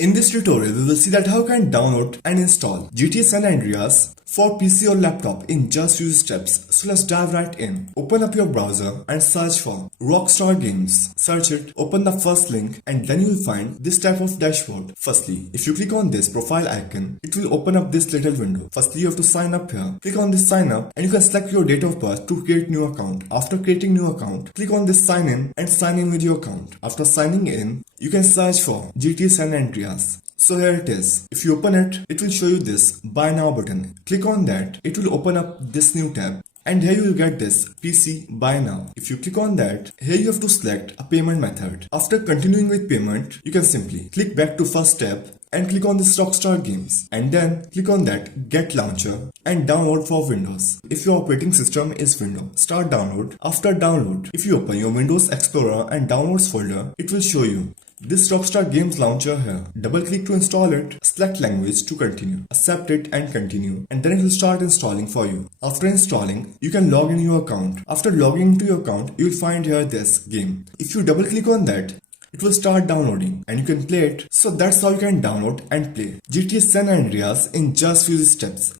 In this tutorial, we will see that how you can download and install GTA San Andreas for PC or laptop in just few steps. So let's dive right in. Open up your browser and search for Rockstar Games. Search it, open the first link, and then you will find this type of dashboard. Firstly, if you click on this profile icon, it will open up this little window. Firstly, you have to sign up here. Click on this sign up and you can select your date of birth to create new account. After creating new account, click on this sign in and sign in with your account. After signing in, you can search for GTA San Andreas. So here it is. If you open it, it will show you this buy now button. Click on that, it will open up this new tab. And here you will get this PC buy now. If you click on that, here you have to select a payment method. After continuing with payment, you can simply click back to first tab and click on this Rockstar Games, and then click on that Get Launcher and download for Windows. If your operating system is Windows, start download. After download, if you open your Windows Explorer and Downloads folder, it will show you this Rockstar Games launcher here. Double click to install it, select language to continue, accept it and continue, and then it will start installing for you. After installing, you can log in your account. After logging into your account, you will find here this game. If you double click on that, it will start downloading and you can play it. So that's how you can download and play GTA San Andreas in just few steps.